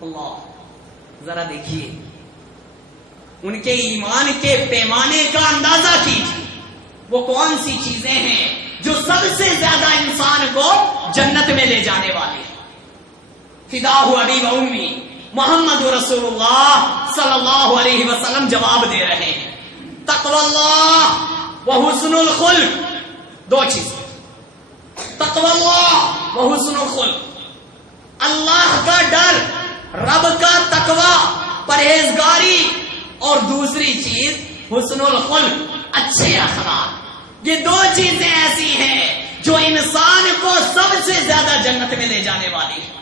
اللہ، ذرا دیکھیے ان کے ایمان کے پیمانے کا اندازہ کیجیے، وہ کون سی چیزیں ہیں جو سب سے زیادہ انسان کو جنت میں لے جانے والی ہیں۔ فداء ابی و امی، محمد رسول اللہ صلی اللہ علیہ وسلم جواب دے رہے ہیں، تقوی اللہ و حسن الخلق، دو چیزیں، تقوی اللہ و حسن الخلق، اللہ کا ڈر، رب کا تقوی، پرہیزگاری، اور دوسری چیز حسن الخلق، اچھے اخلاق۔ یہ دو چیزیں ایسی ہیں جو انسان کو سب سے زیادہ جنت میں لے جانے والی ہیں۔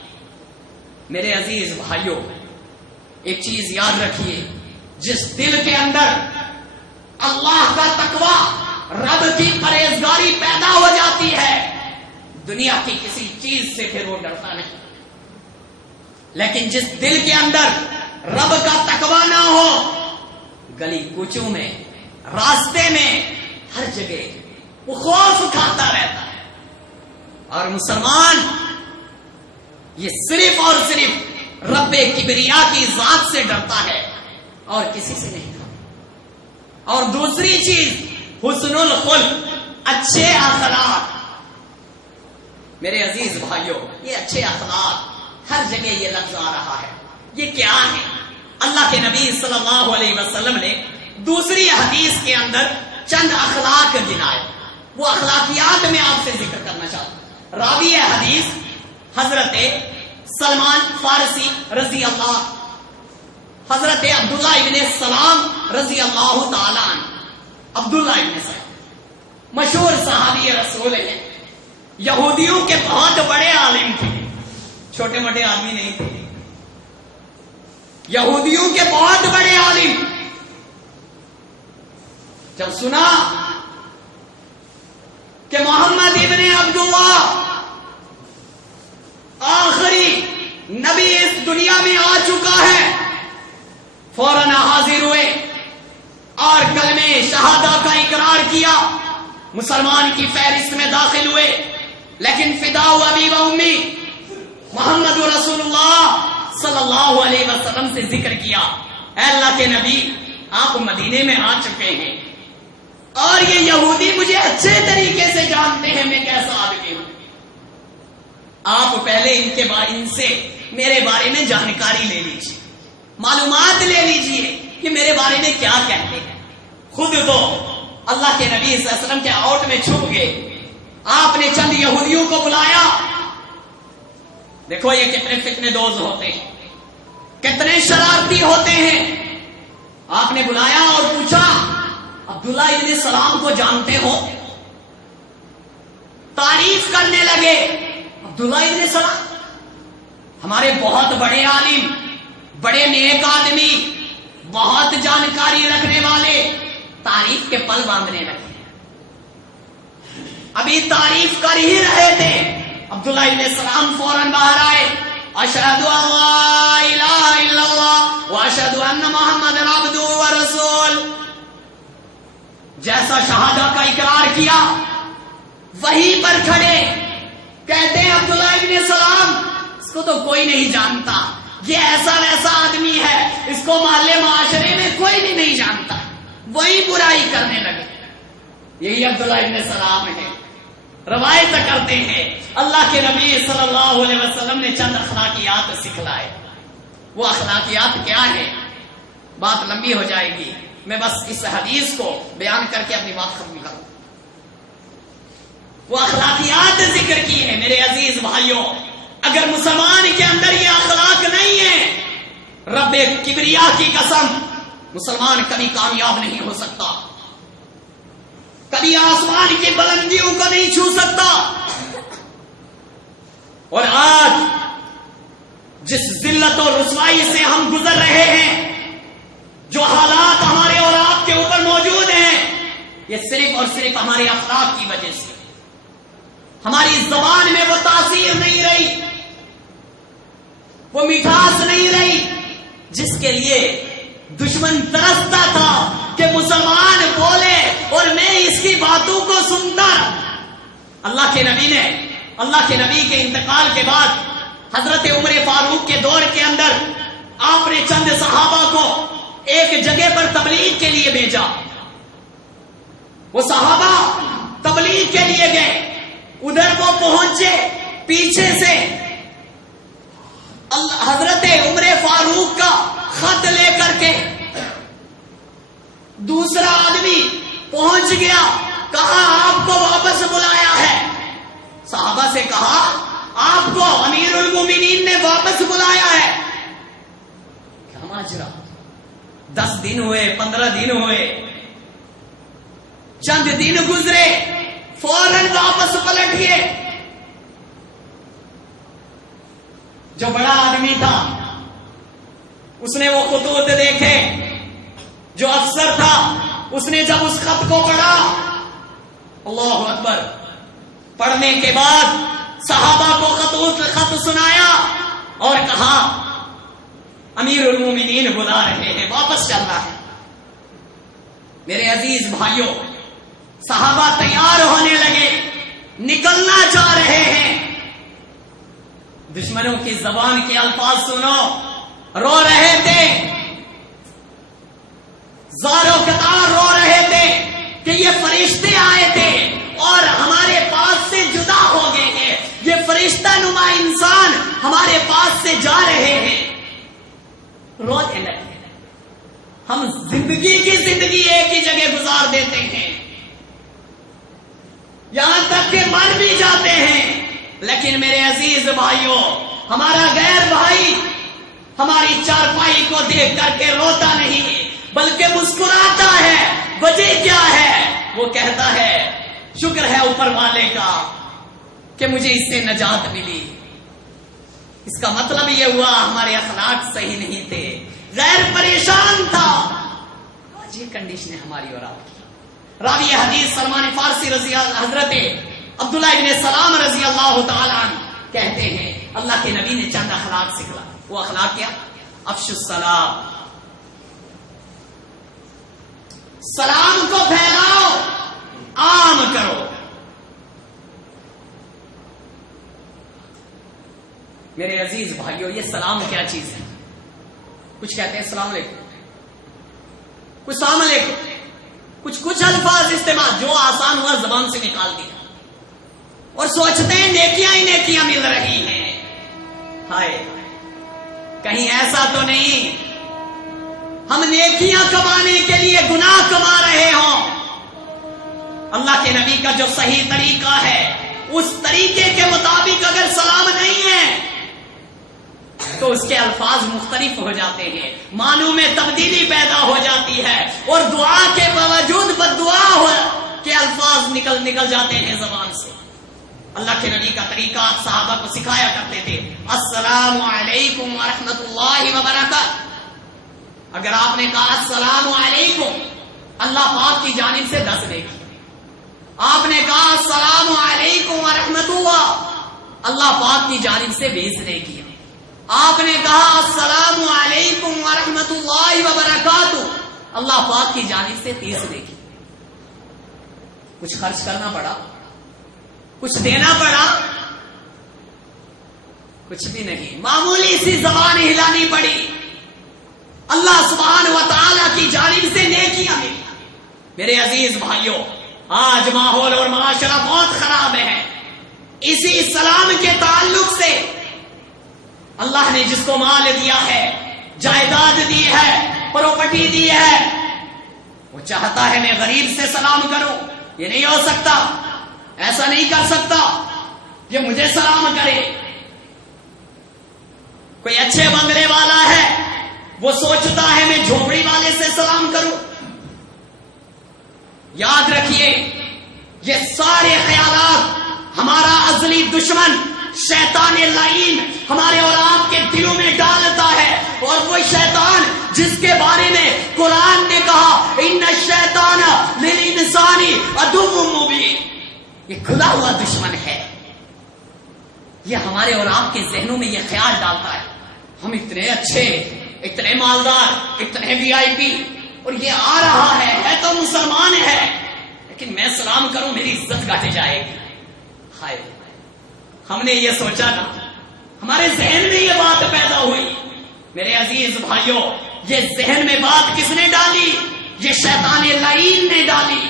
میرے عزیز بھائیوں، ایک چیز یاد رکھیے، جس دل کے اندر اللہ کا تقوی، رب کی پرہیزگاری پیدا ہو جاتی ہے، دنیا کی کسی چیز سے پھر وہ ڈرتا نہیں۔ لیکن جس دل کے اندر رب کا تقوی نہ ہو، گلی کوچوں میں، راستے میں، ہر جگہ وہ خوف کھاتا رہتا ہے۔ اور مسلمان یہ صرف اور صرف رب کبریا کی ذات سے ڈرتا ہے اور کسی سے نہیں ڈرتا۔ اور دوسری چیز حسن الخلق، اچھے اخلاق۔ میرے عزیز بھائیوں، یہ اچھے اخلاق، ہر جگہ یہ لفظ آ رہا ہے، یہ کیا ہے؟ اللہ کے نبی صلی اللہ علیہ وسلم نے دوسری حدیث کے اندر چند اخلاق گنائے، وہ اخلاقیات میں آپ سے ذکر کرنا چاہتا ہوں۔ راوی حدیث حضرت سلمان فارسی رضی اللہ، حضرت عبداللہ ابن سلام رضی اللہ تعالی عنہ۔ عبداللہ ابن سلام مشہور صحابی رسول ہیں، یہودیوں کے بہت بڑے عالم تھے، چھوٹے موٹے آدمی نہیں تھے، یہودیوں کے بہت بڑے عالم۔ جب سنا کہ محمد ابن عبداللہ آخری نبی اس دنیا میں آ چکا ہے، فوراً حاضر ہوئے اور کلمہ شہادہ کا اقرار کیا، مسلمان کی فہرست میں داخل ہوئے۔ لیکن فداء ابی و امی، محمد رسول اللہ صلی اللہ علیہ وسلم سے ذکر کیا، اے اللہ کے نبی، آپ مدینے میں آ چکے ہیں اور یہ یہودی مجھے اچھے طریقے سے جانتے ہیں میں کیسا آدمی ہوں، آپ پہلے ان سے میرے بارے میں جانکاری لے لیجیے، معلومات لے لیجیے کہ میرے بارے میں کیا کہتے ہیں۔ خود تو اللہ کے نبی صلی اللہ علیہ وسلم کے آؤٹ میں چھپ گئے، آپ نے چند یہودیوں کو بلایا۔ دیکھو یہ کتنے فتنے دوز ہوتے ہیں، کتنے شرارتی ہوتے ہیں۔ آپ نے بلایا اور پوچھا، عبداللہ ابن سلام کو جانتے ہو؟ تعریف کرنے لگے، عبداللہ ابن سلام ہمارے بہت بڑے عالم، بڑے نیک آدمی، بہت جانکاری رکھنے والے، تعریف کے پل باندھنے لگے۔ ابھی تعریف کر ہی رہے تھے، عبداللہ ابن سلام فوراً باہر آئے، اشہد ان لا الہ الا اللہ واشہد ان محمد عبدہ ورسول۔ جیسا شہادہ کا اقرار کیا، وہیں پر کھڑے کہتے ہیں عبداللہ ابن سلام، اس کو تو کوئی نہیں جانتا، یہ ایسا ویسا آدمی ہے، اس کو محلے معاشرے میں کوئی بھی نہیں جانتا، وہی برائی کرنے لگے۔ یہی عبداللہ ابن سلام ہے۔ روایت کرتے ہیں اللہ کے نبی صلی اللہ علیہ وسلم نے چند اخلاقیات سکھلائے۔ وہ اخلاقیات کیا ہے؟ بات لمبی ہو جائے گی، میں بس اس حدیث کو بیان کر کے اپنی بات ختم کروں۔ وہ اخلاقیات ذکر کی ہے۔ میرے عزیز بھائیوں، اگر مسلمان کے اندر یہ اخلاق نہیں ہے، رب کبریا کی قسم، مسلمان کبھی کامیاب نہیں ہو سکتا، کبھی آسمان کی بلندیوں کو نہیں چھو سکتا۔ اور آج جس ذلت و رسوائی سے ہم گزر رہے ہیں، جو حالات ہمارے اور آپ کے اوپر موجود ہیں، یہ صرف اور صرف ہمارے اخلاق کی وجہ سے۔ ہماری زبان میں وہ تاثیر نہیں رہی، وہ مٹھاس نہیں رہی جس کے لیے دشمن ترستا تھا کہ مسلمان بولے اور میں اس کی باتوں کو سنتا۔ اللہ کے نبی کے انتقال کے بعد حضرت عمر فاروق کے دور کے اندر آپ نے چند صحابہ کو ایک جگہ پر تبلیغ کے لیے بھیجا. وہ صحابہ تبلیغ کے لیے گئے, ادھر وہ پہنچے, پیچھے سے حضرت عمر فاروق کا خط لے کر کے دوسرا آدمی پہنچ گیا, کہا آپ کو واپس بلایا ہے. صحابہ سے کہا آپ کو امیر المومنین نے واپس بلایا ہے. کیا ماجرا؟ 10 دن ہوئے, 15 دن ہوئے, چند دن گزرے, فوراً واپس پلٹ گئے. جو بڑا آدمی تھا اس نے وہ خطوط دیکھے, جو افسر تھا اس نے جب اس خط کو پڑھا, اللہ اکبر, پڑھنے کے بعد صحابہ کو خط سنایا اور کہا امیر المومنین بلا رہے ہیں, واپس چلنا ہے. میرے عزیز بھائیوں, صحابہ تیار ہونے لگے, نکلنا چاہ رہے ہیں. دشمنوں کی زبان کے الفاظ سنو, رو رہے تھے, زاروں قطار رو رہے تھے کہ یہ فرشتے آئے تھے اور ہمارے پاس سے جدا ہو گئے ہیں, یہ فرشتہ نما انسان ہمارے پاس سے جا رہے ہیں. رونے لگے. ہم زندگی ایک ہی جگہ گزار دیتے ہیں, یہاں تک کہ مر بھی جاتے ہیں, لیکن میرے عزیز بھائیوں, ہمارا غیر بھائی ہماری چارپائی کو دیکھ کر کے روتا نہیں بلکہ مسکراتا ہے. وجہ کیا ہے؟ وہ کہتا ہے شکر ہے اوپر والے کا کہ مجھے اس سے نجات ملی. اس کا مطلب یہ ہوا ہمارے اخلاق صحیح نہیں تھے, غیر پریشان تھا. آج یہ کنڈیشن ہے ہماری اور آپ کی. راوی حدیث سلمان فارسی رضی اللہ, حضرت عبداللہ ابن سلام رضی اللہ تعالیٰ عنہ کہتے ہیں اللہ کے نبی نے چند اخلاق سکھلا. وہ اخلاق کیا؟ افشوا السلام, سلام کو پھیلاؤ, عام کرو. میرے عزیز بھائیوں, یہ سلام کیا چیز ہے؟ کچھ کہتے ہیں السلام علیکم, کچھ السلام علیکم, کچھ الفاظ استعمال جو آسان ہوا زبان سے نکال دیا اور سوچتے ہیں نیکیاں ہی نیکیاں مل رہی ہیں. ہائے, کہیں ایسا تو نہیں ہم نیکیاں کمانے کے لیے گناہ کما رہے ہوں. اللہ کے نبی کا جو صحیح طریقہ ہے اس طریقے کے مطابق اگر سلام نہیں ہے تو اس کے الفاظ مختلف ہو جاتے ہیں, معنوں میں تبدیلی پیدا ہو جاتی ہے اور دعا کے باوجود بددعا کے الفاظ نکل جاتے ہیں زبان سے. اللہ کے نبی کا طریقہ صحابہ کو سکھایا کرتے تھے, السلام علیکم ورحمۃ اللہ وبرکاتہ. اگر آپ نے کہا السلام علیکم, اللہ پاک کی جانب سے 10 نیکی. آپ نے کہا السلام علیکم ورحمۃ اللہ, اللہ پاک کی جانب سے 20 نیکی. آپ نے کہا السلام علیکم ورحمۃ اللہ وبرکاتہ, اللہ پاک کی جانب سے 30 نیکی. کچھ خرچ کرنا پڑا, کچھ دینا پڑا, کچھ بھی نہیں, معمولی سی زبان ہلانی پڑی, اللہ سبحانہ و تعالی کی جانب سے نیکیاں ملی. میرے عزیز بھائیوں, آج ماحول اور معاشرہ بہت خراب ہے. اسی سلام کے تعلق سے اللہ نے جس کو مال دیا ہے, جائیداد دی ہے, پراپرٹی دی ہے, وہ چاہتا ہے میں غریب سے سلام کروں. یہ نہیں ہو سکتا, ایسا نہیں کر سکتا, یہ مجھے سلام کرے. کوئی اچھے بنگلے والا ہے, وہ سوچتا ہے میں جھوپڑی والے سے سلام کروں. یاد رکھیے یہ سارے خیالات ہمارا ازلی دشمن شیطان لعین ہمارے اور آپ کے دلوں میں ڈالتا ہے, اور وہ شیطان جس کے بارے میں قرآن نے کہا ان الشیطان للانسان عدو مبین, یہ کھلا ہوا دشمن ہے. یہ ہمارے اور آپ کے ذہنوں میں یہ خیال ڈالتا ہے ہم اتنے اچھے, اتنے مالدار, اتنے VIP, اور یہ آ رہا ہے تو مسلمان ہے, لیکن میں سلام کروں میری عزت گھٹ جائے گی. ہائے, ہم نے یہ سوچا تھا, ہمارے ذہن میں یہ بات پیدا ہوئی, میرے عزیز بھائیوں، یہ ذہن میں بات کس نے ڈالی؟ یہ شیطان لعین نے ڈالی،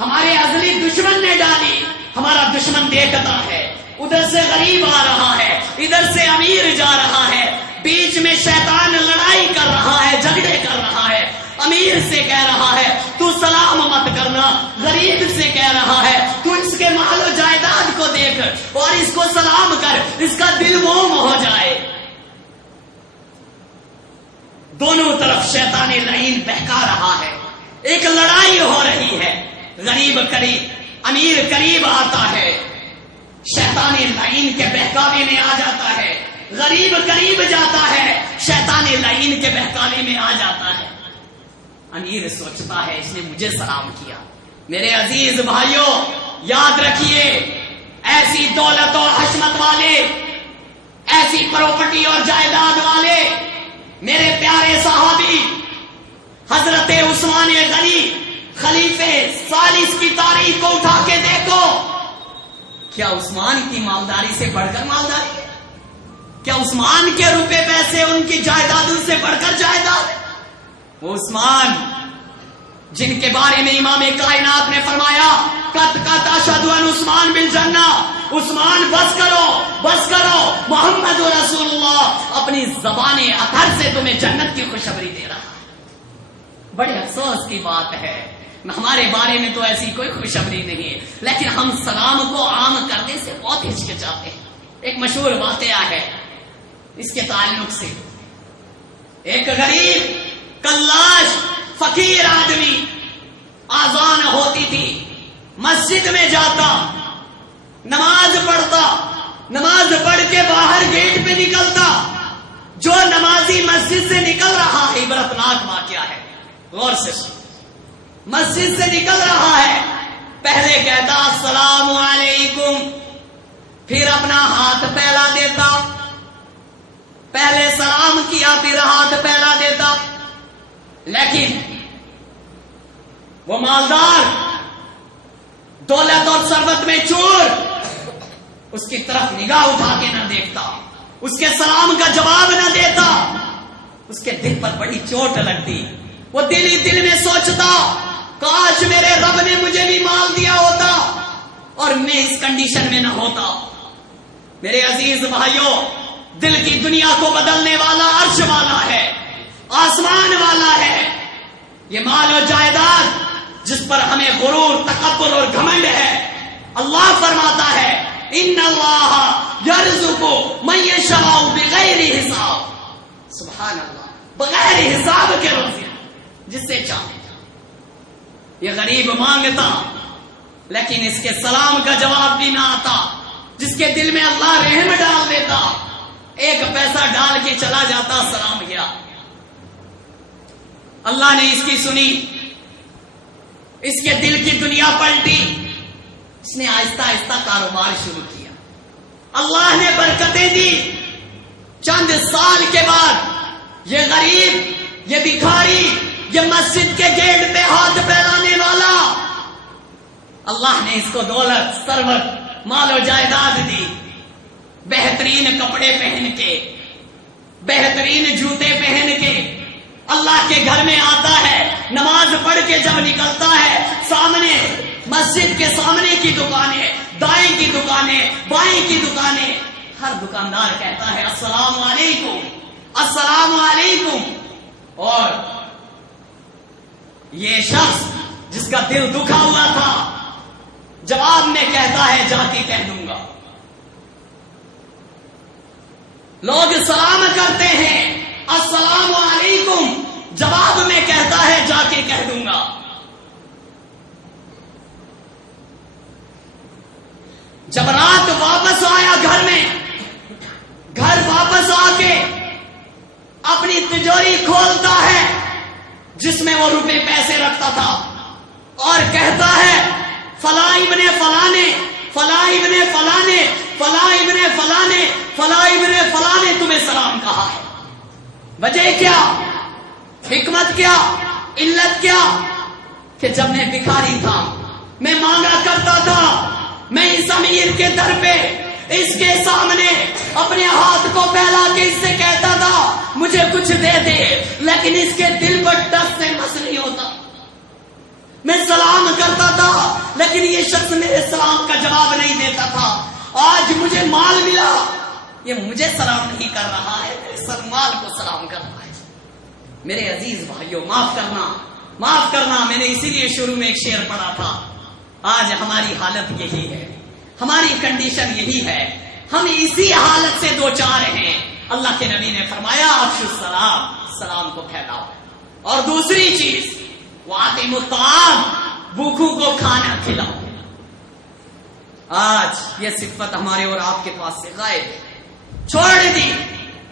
ہمارے ازلی دشمن نے ڈالی۔ ہمارا دشمن دیکھتا ہے ادھر سے غریب آ رہا ہے، ادھر سے امیر جا رہا ہے، بیچ میں شیطان لڑائی کر رہا ہے، جھگڑے کر رہا ہے۔ امیر سے کہہ رہا ہے تو سلام مت کرنا، غریب سے کہہ رہا ہے تو اس کے مال و جائیداد کو دیکھ اور اس کو سلام کر، اس کا دل موم ہو جائے۔ دونوں طرف شیطان لعین بہکا رہا ہے، ایک لڑائی ہو رہی ہے، غریب قریب، امیر قریب آتا ہے، شیطان لعین کے بہکاوے میں آ جاتا ہے، غریب قریب جاتا ہے، شیطان لعین کے بہکاوے میں آ جاتا ہے۔ امیر سوچتا ہے اس نے مجھے سلام کیا۔ میرے عزیز بھائیوں، یاد رکھیے، ایسی دولت اور حشمت والے، ایسی پراپرٹی اور جائیداد والے، میرے پیارے صحابی حضرت عثمان غنی خلیفے ثالث کی تاریخ کو اٹھا کے دیکھو، کیا عثمان کی مالداری سے بڑھ کر مالداری ہے؟ کیا عثمان کے روپے پیسے ان کی جائیدادوں سے بڑھ کر جائیداد ہے؟ وہ عثمان جن کے بارے میں امام کائنات نے فرمایا قط قط اشہد ان عثمان بالجنہ، عثمان بس کرو، محمد رسول اللہ اپنی زبان اطہر سے تمہیں جنت کی خوشخبری دے رہا ہے۔ بڑے افسوس کی بات ہے، ہمارے بارے میں تو ایسی کوئی خوشخبری نہیں ہے، لیکن ہم سلام کو عام کرنے سے بہت ہچکچاتے ہیں۔ ایک مشہور واقعہ ہے اس کے تعلق سے، ایک غریب کلاش فقیر آدمی آذان ہوتی تھی، مسجد میں جاتا، نماز پڑھتا، نماز پڑھ کے باہر گیٹ پہ نکلتا، جو نمازی مسجد سے نکل رہا ہے، عبرتناک واقعہ ہے، غور سے سن، مسجد سے نکل رہا ہے، پہلے کہتا السلام علیکم، پھر اپنا ہاتھ پھیلا دیتا، پہلے سلام کیا پھر ہاتھ پھیلا دیتا، لیکن وہ مالدار دولت اور ثروت میں چور اس کی طرف نگاہ اٹھا کے نہ دیکھتا، اس کے سلام کا جواب نہ دیتا، اس کے دل پر بڑی چوٹ لگتی، وہ دل ہی دل میں سوچتا کاش میرے رب نے مجھے بھی مال دیا ہوتا اور میں اس کنڈیشن میں نہ ہوتا۔ میرے عزیز بھائیوں، دل کی دنیا کو بدلنے والا عرش والا ہے، آسمان والا ہے۔ یہ مال و جائیداد جس پر ہمیں غرور، تکبر اور گھمنڈ ہے، اللہ فرماتا ہے ان اللہ یرزق من یشاء بغیر حساب، سبحان اللہ، بغیر حساب کے روزی جس سے چاہے۔ یہ غریب مانگتا لیکن اس کے سلام کا جواب بھی نہ آتا، جس کے دل میں اللہ رحم ڈال دیتا، ایک پیسہ ڈال کے چلا جاتا، سلام گیا، اللہ نے اس کی سنی، اس کے دل کی دنیا پلٹی، اس نے آہستہ آہستہ کاروبار شروع کیا، اللہ نے برکتیں دی۔ چند سال کے بعد یہ غریب، یہ بھکاری، یہ مسجد کے گیٹ پہ ہاتھ پھیلانے والا، اللہ نے اس کو دولت، ثروت، مال و جائیداد دی، بہترین کپڑے پہن کے، بہترین جوتے پہن کے اللہ کے گھر میں آتا ہے، نماز پڑھ کے جب نکلتا ہے، سامنے مسجد کے سامنے کی دکانیں، دائیں کی دکانیں، بائیں کی دکانیں، ہر دکاندار کہتا ہے السلام علیکم، السلام علیکم، اور یہ شخص جس کا دل دکھا ہوا تھا جواب میں کہتا ہے جا کے کہہ دوں گا۔ لوگ سلام کرتے ہیں السلام علیکم، جواب میں کہتا ہے جا کے کہہ دوں گا۔ جب رات واپس آیا گھر میں، گھر واپس آ کے اپنی تجوری کھولتا ہے جس میں وہ روپے پیسے رکھتا تھا، اور کہتا ہے فلاں ابن فلانے، فلاں ابن فلانے، فلاں ابن فلانے، فلاں ابن فلانے تمہیں سلام کہا ہے۔ وجہ کیا؟ حکمت کیا؟ علت کیا؟ کہ جب میں بھکاری تھا، میں مانگا کرتا تھا، میں اس امیر کے در پہ، اس کے سامنے اپنے ہاتھ کو پھیلا کے اس سے کہتا تھا مجھے کچھ دے دے لیکن اس کے دل پر ٹس سے مس نہیں ہوتا. میں سلام کرتا تھا لیکن یہ شخص میرے سلام کا جواب نہیں دیتا تھا. آج مجھے مال ملا, یہ مجھے سلام نہیں کر رہا ہے, میرے سر مال کو سلام کر رہا ہے. میرے عزیز بھائیوں, معاف کرنا, میں نے اسی لیے شروع میں ایک شعر پڑھا تھا. آج ہماری حالت یہی ہے, ہماری کنڈیشن یہی ہے, ہم اسی حالت سے دو چار ہیں. اللہ کے نبی نے فرمایا افشوا السلام, سلام کو پھیلاؤ. اور دوسری چیز واطعموا الطعام, بھوکوں کو کھانا کھلاؤ. آج یہ صفت ہمارے اور آپ کے پاس سے غائب ہے. چھوڑ دی.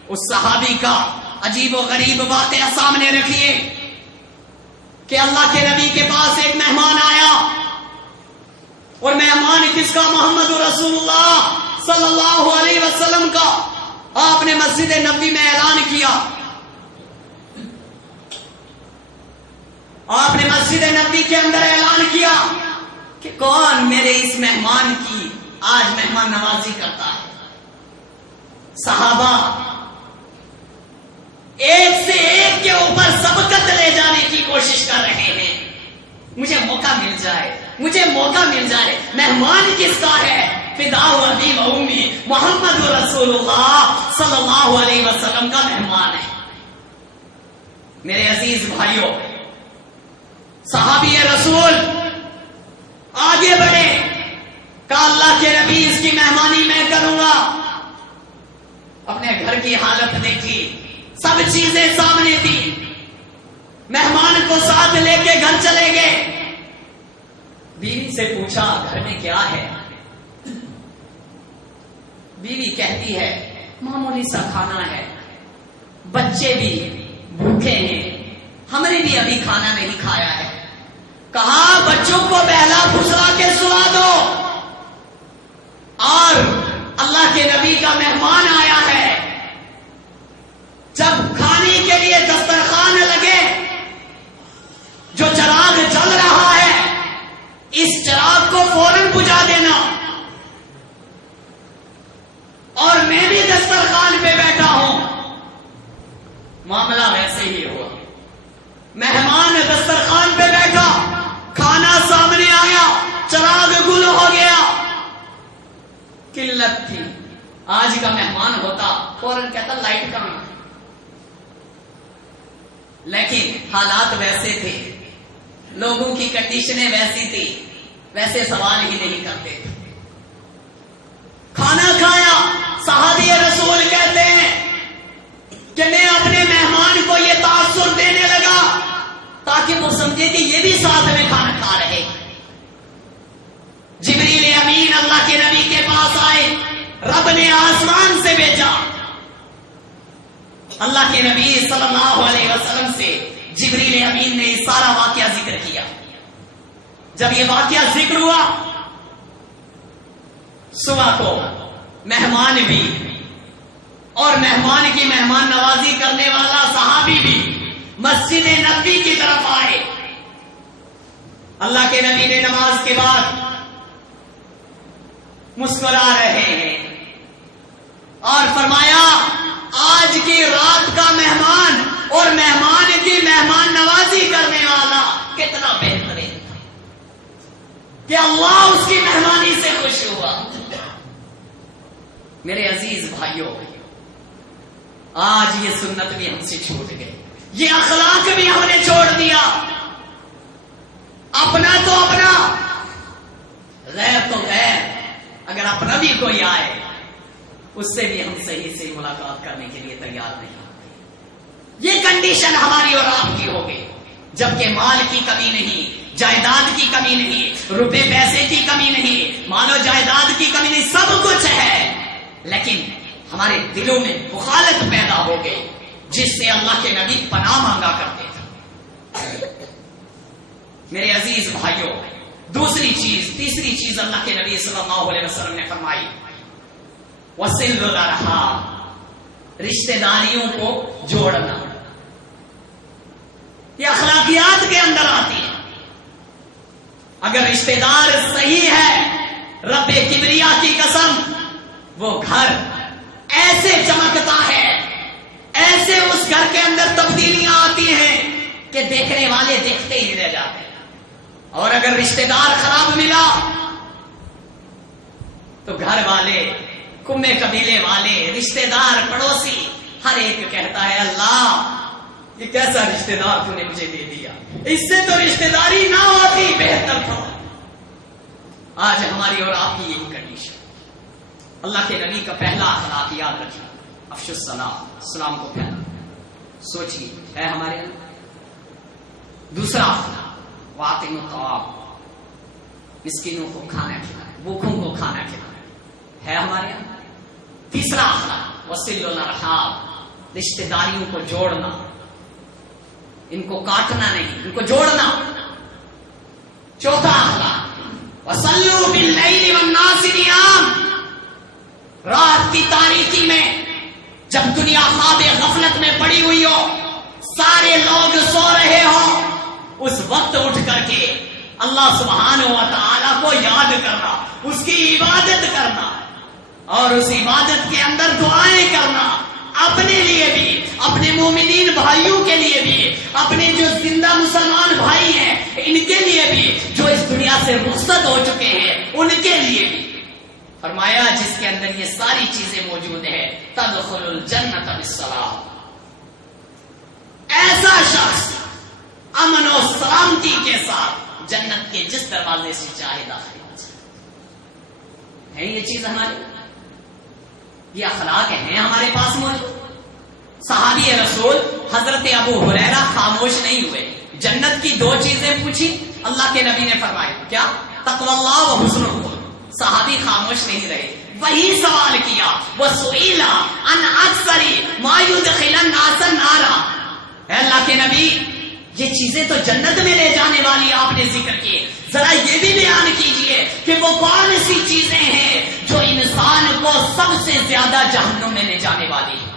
اس صحابی کا عجیب و غریب واقعہ سامنے رکھیے کہ اللہ کے نبی کے پاس ایک مہمان آیا, اور مہمان کس کا؟ محمد رسول اللہ صلی اللہ علیہ وسلم کا. آپ نے مسجد نبوی میں اعلان کیا, آپ نے مسجد نبوی کے اندر اعلان کیا کہ کون میرے اس مہمان کی آج مہمان نوازی کرتا ہے. صحابہ ایک سے ایک کے اوپر سبقت لے جانے کی کوشش کر رہے ہیں. مجھے موقع مل جائے, مجھے موقع مل جائے. مہمان کس کا ہے؟ فداء ابی و امی, محمد رسول اللہ صلی اللہ علیہ وسلم کا مہمان ہے. میرے عزیز بھائیوں, صحابی رسول آگے بڑھے, کہا اللہ کے نبی اس کی مہمانی میں کروں گا. اپنے گھر کی حالت دیکھی, سب چیزیں سامنے تھی. مہمان کو ساتھ لے کے گھر چلے گئے. بیوی سے پوچھا گھر میں کیا ہے؟ بیوی کہتی ہے معمولی سا کھانا ہے, بچے بھی بھوکے ہیں, ہم نے بھی ابھی کھانا نہیں کھایا ہے. کہا بچوں کو بہلا پھسلا کے سلا دو, اور اللہ کے نبی کا مہمان آیا ہے. جب کھانے کے لیے دسترخوان لگے, جو چراغ جل رہا ہے اس چراغ کو فوراً بجھا دینا. اور میں بھی دسترخوان پہ بیٹھا ہوں. معاملہ ویسے ہی ہوا. مہمان دسترخوان پہ بیٹھا, کھانا سامنے آیا, چراغ گل ہو گیا. قلت تھی, آج کا مہمان ہوتا فوراً کہتا لائٹ کہاں ہے. لیکن حالات ویسے تھے, لوگوں کی کنڈیشنیں ویسی تھی, ویسے سوال ہی نہیں کرتے تھے. کھانا کھایا. صحابی رسول کہتے ہیں کہ میں اپنے مہمان کو یہ تاثر دینے لگا تاکہ وہ سمجھے کہ یہ بھی ساتھ میں کھانا کھا رہے. جبریل امین اللہ کے نبی کے پاس آئے, رب نے آسمان سے بھیجا. اللہ کے نبی صلی اللہ علیہ وسلم سے جبریل امین نے سارا واقعہ ذکر کیا. جب یہ واقعہ ذکر ہوا, صبح کو مہمان بھی اور مہمان کی مہمان نوازی کرنے والا صحابی بھی مسجد نبوی کی طرف آئے. اللہ کے نبی نے نماز کے بعد مسکرا رہے ہیں اور فرمایا آج کی رات کا مہمان اور مہمان کی مہمان نوازی کرنے والا کتنا بہترین تھا کہ اللہ اس کی مہمانی سے خوش ہوا. میرے عزیز بھائیوں, آج یہ سنت بھی ہم سے چھوٹ گئی, یہ اخلاق بھی ہم نے چھوڑ دیا. اپنا تو اپنا, غیر تو غیر. اگر اپنا بھی کوئی آئے اس سے بھی ہم صحیح سے ملاقات کرنے کے لیے تیار نہیں ہوتے. یہ کنڈیشن ہماری اور آپ کی ہو گئی. جبکہ مال کی کمی نہیں, جائیداد کی کمی نہیں, روپے پیسے کی کمی نہیں, مال و جائیداد کی کمی نہیں, سب کچھ ہے. لیکن ہمارے دلوں میں مخالفت پیدا ہو گئی جس سے اللہ کے نبی پناہ مانگا کرتے تھے. میرے عزیز بھائیوں, تیسری چیز اللہ کے نبی صلی اللہ علیہ وسلم نے فرمائی, وصل الارحام, رشتہ داریوں کو جوڑنا. یہ اخلاقیات کے اندر آتی ہے. اگر رشتہ دار صحیح ہے, رب کبریا کی قسم, وہ گھر ایسے چمکتا ہے, ایسے اس گھر کے اندر تبدیلیاں آتی ہیں کہ دیکھنے والے دیکھتے ہی رہ جاتے ہیں. اور اگر رشتہ دار خراب ملا تو گھر والے، کمے قبیلے والے، رشتہ دار، پڑوسی، ہر ایک کہتا ہے اللہ یہ کیسا رشتہ دار تو نے مجھے دے دیا، اس سے تو رشتہ داری نہ ہوتی بہتر تھا. آج ہماری اور آپ کی یہی کنڈیشن. اللہ کے نبی کا پہلا اخلاق یاد رکھیے، افشوا السلام، سلام کو پھیلانا. سوچیے ہے ہمارے اندر. دوسرا اخلاق واطعموا الطعام، مسکینوں کو کھانا کھلانا، بھوکوں کو کھانا کھلانا ہے ہمارے یہاں. تیسرا اخلاق وصلوا الارحام، رشتہ داریوں کو جوڑنا، ان کو کاٹنا نہیں، ان کو جوڑنا. چوتھا اخلاق وصلوا باللیل والناس نیام، رات کی تاریکی میں جب دنیا خواب غفلت میں پڑی ہوئی ہو، سارے لوگ سو رہے ہوں، اس وقت اٹھ کر کے اللہ سبحانہ و تعالی کو یاد کرنا، اس کی عبادت کرنا، اور اس عبادت کے اندر دعائیں کرنا، اپنے لیے بھی، اپنے مومنین بھائیوں کے لیے بھی، اپنے جو زندہ مسلمان بھائی ہیں ان کے لیے بھی، جو اس دنیا سے رخصت ہو چکے ہیں ان کے لیے بھی. فرمایا جس کے اندر یہ ساری چیزیں موجود ہیں تدخل الجنت بالسلام، ایسا شخص امن و سلامتی کے ساتھ جنت کے جس دروازے سے چاہے داخل ہو جائے. ہے یہ چیز ہماری، یہ اخلاق ہیں ہمارے پاس موجود. صحابی رسول حضرت ابو ہریرہ خاموش نہیں ہوئے. جنت کی دو چیزیں پوچھی، اللہ کے نبی نے فرمایا کیا؟ تقوی اللہ و حسن الخلق. صحابی خاموش نہیں رہے، وہی سوال کیا، وسئل عن اکثر ما يدخل الناس النار. اے اللہ کے نبی یہ چیزیں تو جنت میں لے جانے والی آپ نے ذکر کی، ذرا یہ بھی بیان کیجئے کہ وہ کون سی چیزیں ہیں جو انسان کو سب سے زیادہ جہنم میں لے جانے والی ہے،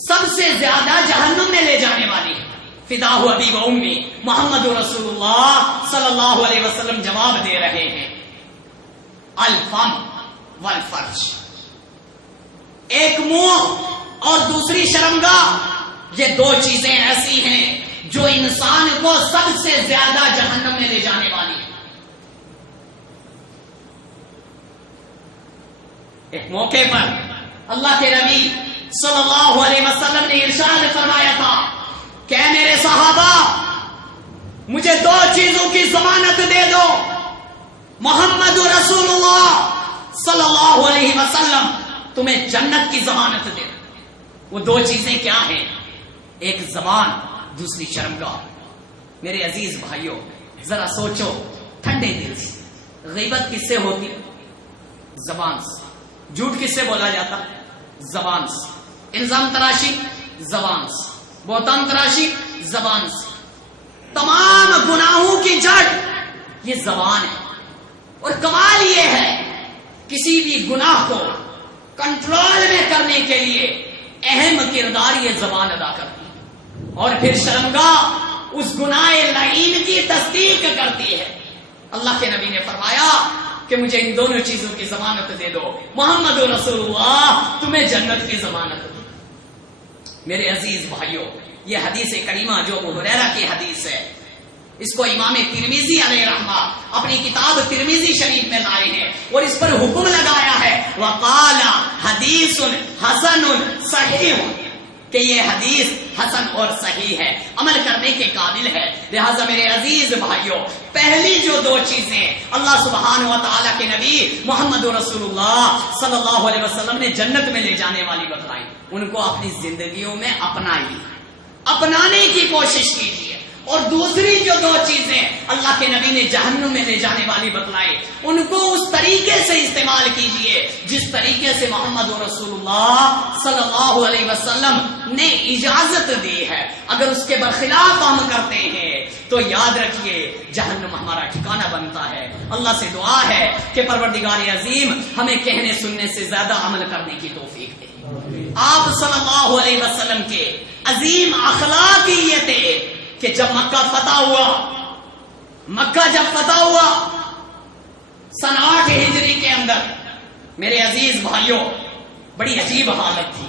سب سے زیادہ جہنم میں لے جانے والی ہے. فداء ابی و امی محمد رسول اللہ صلی اللہ علیہ وسلم جواب دے رہے ہیں، الفم والفرج، ایک منہ اور دوسری شرمگاہ، یہ دو چیزیں ایسی ہیں جو انسان کو سب سے زیادہ جہنم میں لے جانے والی ہیں. ایک موقع پر اللہ کے نبی صلی اللہ علیہ وسلم نے ارشاد فرمایا تھا کہ اے میرے صحابہ مجھے دو چیزوں کی ضمانت دے دو، محمد رسول اللہ صلی اللہ علیہ وسلم تمہیں جنت کی ضمانت دے. وہ دو چیزیں کیا ہیں؟ ایک زبان، دوسری شرمگاہ. میرے عزیز بھائیوں ذرا سوچو ٹھنڈے دل سے، غیبت کس سے ہوتی؟ زبان سے. جھوٹ کس سے بولا جاتا؟ زبان سے. الزام تراشی زبان سے، بہتان تراشی زبان سے. تمام گناہوں کی جڑ یہ زبان ہے. اور کمال یہ ہے کسی بھی گناہ کو کنٹرول میں کرنے کے لیے اہم کردار یہ زبان ادا کرتی ہے. اور پھر شرمگاہ اس گناہ لعین کی تصدیق کرتی ہے. اللہ کے نبی نے فرمایا کہ مجھے ان دونوں چیزوں کی ضمانت دے دو، محمد رسول اللہ تمہیں جنت کی ضمانت دے. میرے عزیز بھائیوں یہ حدیث کریمہ جو ابو ہریرہ کی حدیث ہے، اس کو امام ترمذی علیہ رحمہ اپنی کتاب ترمذی شریف میں لائے ہیں اور اس پر حکم لگایا ہے وقال حدیث حسن صحیح، کہ یہ حدیث حسن اور صحیح ہے، عمل کرنے کے قابل ہے. لہذا میرے عزیز بھائیوں پہلی جو دو چیزیں اللہ سبحانہ و تعالیٰ کے نبی محمد رسول اللہ صلی اللہ علیہ وسلم نے جنت میں لے جانے والی بتلائی، ان کو اپنی زندگیوں میں اپنائیے، اپنانے کی کوشش کیجیے. اور دوسری جو دو چیزیں اللہ کے نبی نے جہنم میں لے جانے والی بتلائی ان کو اس طریقے سے استعمال کیجیے جس طریقے سے محمد رسول اللہ صلی اللہ علیہ وسلم نے اجازت دی ہے. اگر اس کے برخلاف ہم کرتے ہیں تو یاد رکھیے جہنم ہمارا ٹھکانہ بنتا ہے. اللہ سے دعا ہے کہ پروردگار عظیم ہمیں کہنے سننے سے زیادہ عمل کرنے کی توفیق دے. آپ صلی اللہ علیہ وسلم کے عظیم اخلاق یہ تھے کہ جب مکہ فتح ہوا سن 8 ہجری کے اندر، میرے عزیز بھائیوں بڑی عجیب حالت تھی.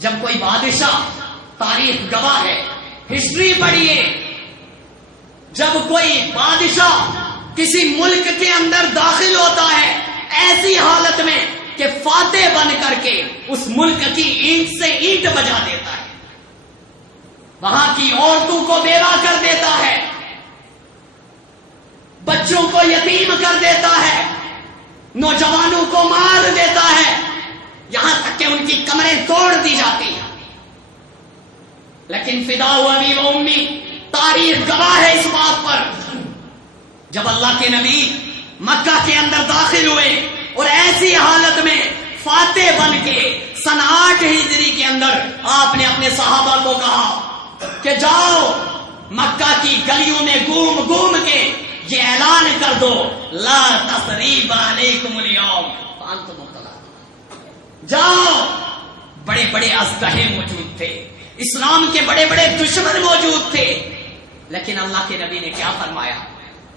جب کوئی بادشاہ، تاریخ گواہ ہے، ہسٹری پڑھیے، جب کوئی بادشاہ کسی ملک کے اندر داخل ہوتا ہے ایسی حالت میں کہ فاتح بن کر کے اس ملک کی اینٹ سے اینٹ بجا دیتا ہے، وہاں کی عورتوں کو بیوہ کر دیتا ہے، بچوں کو یتیم کر دیتا ہے، نوجوانوں کو مار دیتا ہے، یہاں تک کہ ان کی کمریں توڑ دی جاتی ہیں۔ لیکن فدا و ابی و امی، تاریخ گواہ ہے اس بات پر، جب اللہ کے نبی مکہ کے اندر داخل ہوئے اور ایسی حالت میں فاتح بن کے سن 8 ہجری کے اندر آپ نے اپنے صحابہ کو کہا کہ جاؤ مکہ کی گلیوں میں گھوم گھوم کے یہ اعلان کر دو، لا تثریب علیکم اليوم فانتم الطلاق۔ جاؤ، بڑے بڑے اسلحے موجود تھے، اسلام کے بڑے بڑے دشمن موجود تھے، لیکن اللہ کے نبی نے کیا فرمایا؟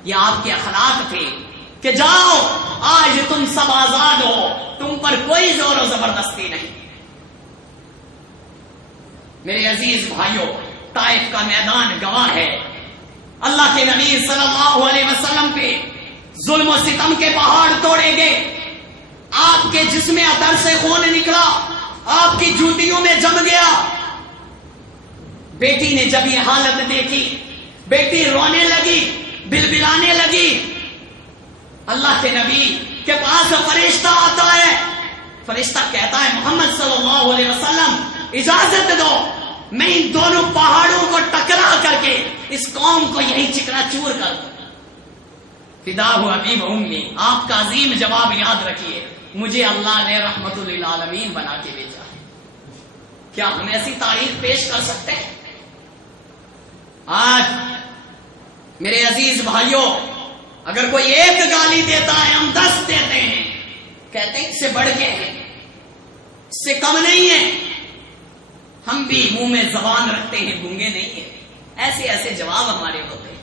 یہ آپ کے اخلاق تھے کہ جاؤ آج تم سب آزاد ہو، تم پر کوئی زور و زبردستی نہیں۔ میرے عزیز بھائیوں، طائف کا میدان گواہ ہے، اللہ کے نبی صلی اللہ علیہ وسلم پہ ظلم و ستم کے پہاڑ توڑے گئے، آپ کے جسم اثر سے خون نکلا، آپ کی جوتیوں میں جم گیا۔ بیٹی نے جب یہ حالت دیکھی، بیٹی رونے لگی، بلبلانے لگی۔ اللہ کے نبی کے پاس فرشتہ آتا ہے، فرشتہ کہتا ہے محمد صلی اللہ علیہ وسلم اجازت دو، میں ان دونوں پہاڑوں کو ٹکرا کر کے اس قوم کو یہی چکنا چور کر دوں۔ فدا ہو ابی و امی، آپ کا عظیم جواب یاد رکھیے، مجھے اللہ نے رحمت للعالمین بنا کے بھیجا ہے۔ کیا ہم ایسی تاریخ پیش کر سکتے ہیں؟ آج میرے عزیز بھائیوں، اگر کوئی ایک گالی دیتا ہے ہم 10 دیتے ہیں، کہتے ہیں اس سے بڑھ کے ہیں، اس سے کم نہیں ہے۔ ہم بھی منہ میں زبان رکھتے ہیں، گونگے نہیں ہیں، ایسے ایسے جواب ہمارے ہوتے ہیں۔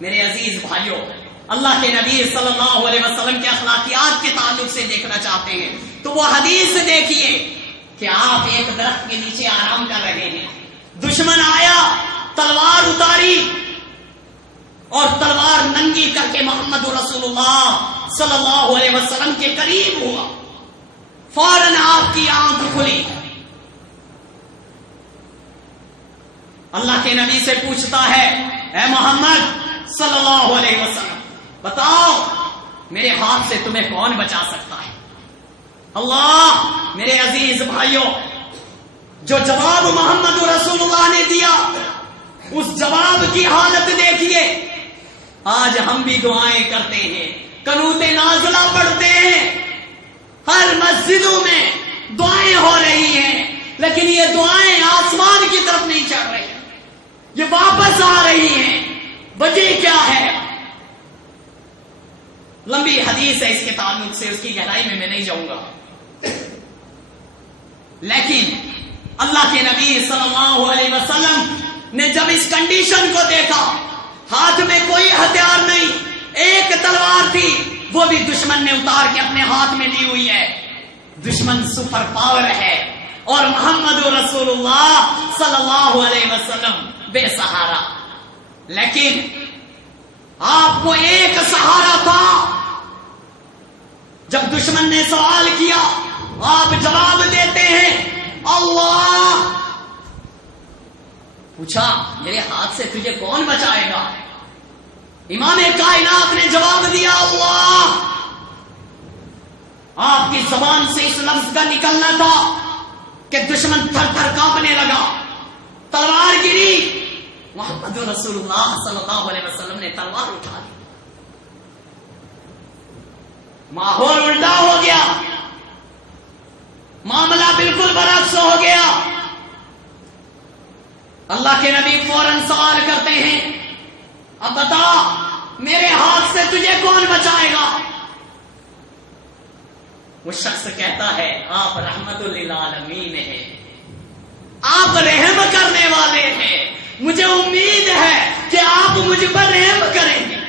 میرے عزیز بھائیوں، اللہ کے نبی صلی اللہ علیہ وسلم کے اخلاقیات کے تعلق سے دیکھنا چاہتے ہیں تو وہ حدیث دیکھیے کہ آپ ایک درخت کے نیچے آرام کر رہے ہیں، دشمن آیا، تلوار اتاری اور تلوار ننگی کر کے محمد رسول اللہ صلی اللہ علیہ وسلم کے قریب ہوا، فوراً آپ کی آنکھ کھلی، اللہ کے نبی سے پوچھتا ہے اے محمد صلی اللہ علیہ وسلم بتاؤ میرے ہاتھ سے تمہیں کون بچا سکتا ہے؟ اللہ، میرے عزیز بھائیوں، جو جواب محمد رسول اللہ نے دیا اس جواب کی حالت دیکھیے۔ آج ہم بھی دعائیں کرتے ہیں، قنوت نازلہ پڑھتے ہیں، ہر مسجدوں میں دعائیں ہو رہی ہیں، لیکن یہ دعائیں آسمان کی طرف نہیں چڑھ رہی، یہ واپس آ رہی ہیں۔ وجہ کیا ہے؟ لمبی حدیث ہے اس کے تعلق سے، اس کی گہرائی میں نہیں جاؤں گا، لیکن اللہ کے نبی صلی اللہ علیہ وسلم نے جب اس کنڈیشن کو دیکھا، ہاتھ میں کوئی ہتھیار نہیں، ایک تلوار تھی، وہ بھی دشمن نے اتار کے اپنے ہاتھ میں لی ہوئی ہے، دشمن سپر پاور ہے اور محمد رسول اللہ صلی اللہ علیہ وسلم بے سہارا۔ لیکن آپ کو ایک سہارا تھا، جب دشمن نے سوال کیا آپ جواب دیتے ہیں اللہ۔ پوچھا میرے ہاتھ سے تجھے کون بچائے گا؟ امام کائنات نے جواب دیا اللہ۔ آپ کی زبان سے اس لفظ کا نکلنا تھا کہ دشمن تھر تھر کانپنے لگا، تلوار گری، محمد رسول اللہ صلی اللہ علیہ وسلم نے تلوار اٹھا لی، ماحول الٹا ہو گیا، معاملہ بالکل برعکس ہو گیا۔ اللہ کے نبی فوراً سوال کرتے ہیں اب بتا میرے ہاتھ سے تجھے کون بچائے گا؟ وہ شخص کہتا ہے آپ رحمت للعالمین ہیں، آپ رحم کرنے والے ہیں، مجھے امید ہے کہ آپ مجھ پر رحم کریں گے،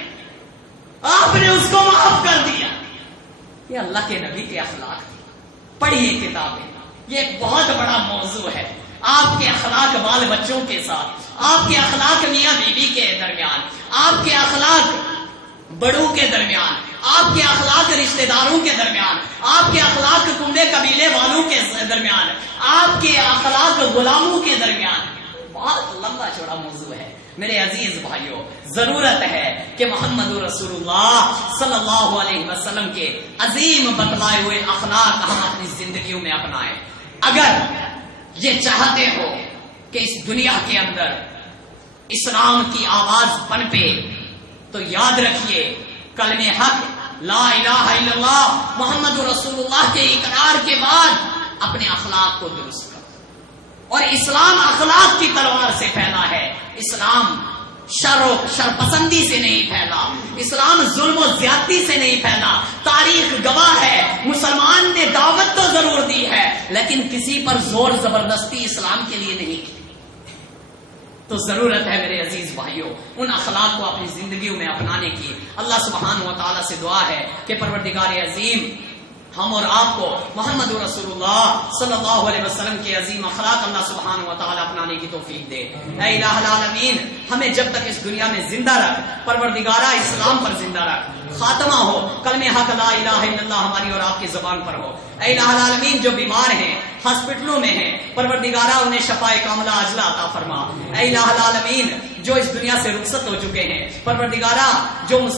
آپ نے اس کو معاف کر دیا۔ یہ اللہ کے نبی کے اخلاق تھے۔ پڑھیے کتابیں، یہ ایک بہت بڑا موضوع ہے. آپ کے اخلاق بال بچوں کے ساتھ، آپ کے اخلاق میاں بیوی کے درمیان، آپ کے اخلاق بڑوں کے درمیان، آپ کے اخلاق رشتہ داروں کے درمیان، آپ کے اخلاق کنبے قبیلے والوں کے درمیان، آپ کے اخلاق غلاموں کے درمیان. بہت لمبا چوڑا موضوع ہے. میرے عزیز بھائیوں، ضرورت ہے کہ محمد رسول اللہ صلی اللہ علیہ وسلم کے عظیم بتلائے ہوئے اخلاق ہم اپنی زندگیوں میں اپنائیں. اگر یہ چاہتے ہو کہ اس دنیا کے اندر اسلام کی آواز پنپے تو یاد رکھیے کلمہ حق لا الہ الا اللہ محمد رسول اللہ کے اقرار کے بعد اپنے اخلاق کو درست کرو. اور اسلام اخلاق کی تلوار سے پھیلا ہے. اسلام شر پسندی سے نہیں پھیلا، اسلام ظلم و زیادتی سے نہیں پھیلا. تاریخ گواہ ہے مسلمان نے دعوت تو ضرور دی ہے لیکن کسی پر زور زبردستی اسلام کے لیے نہیں کی. تو ضرورت ہے میرے عزیز بھائیوں ان اخلاق کو اپنی زندگیوں میں اپنانے کی. اللہ سبحانہ و تعالیٰ سے دعا ہے کہ پروردگار عظیم ہم اور آپ کو محمد رسول اللہ صلی اللہ علیہ وسلم کے عظیم اخلاق اللہ سبحانہ و تعالیٰ اپنانے کی توفیق دے. اے الہ العالمین ہمیں جب تک اس دنیا میں زندہ رکھ، پروردگارہ اسلام پر زندہ رکھ. خاتمہ ہو کلمہ حق لا الہ الا اللہ ہماری اور آپ کی زبان پر ہو. اے الہ العالمین جو بیمار ہیں ہاسپٹلوں میں ہیں، پروردگارہ انہیں شفائے کاملہ عاجلہ عطا فرما. اے الہ العالمین جو اس دنیا سے رخصت ہو چکے ہیں، پروردگارہ جو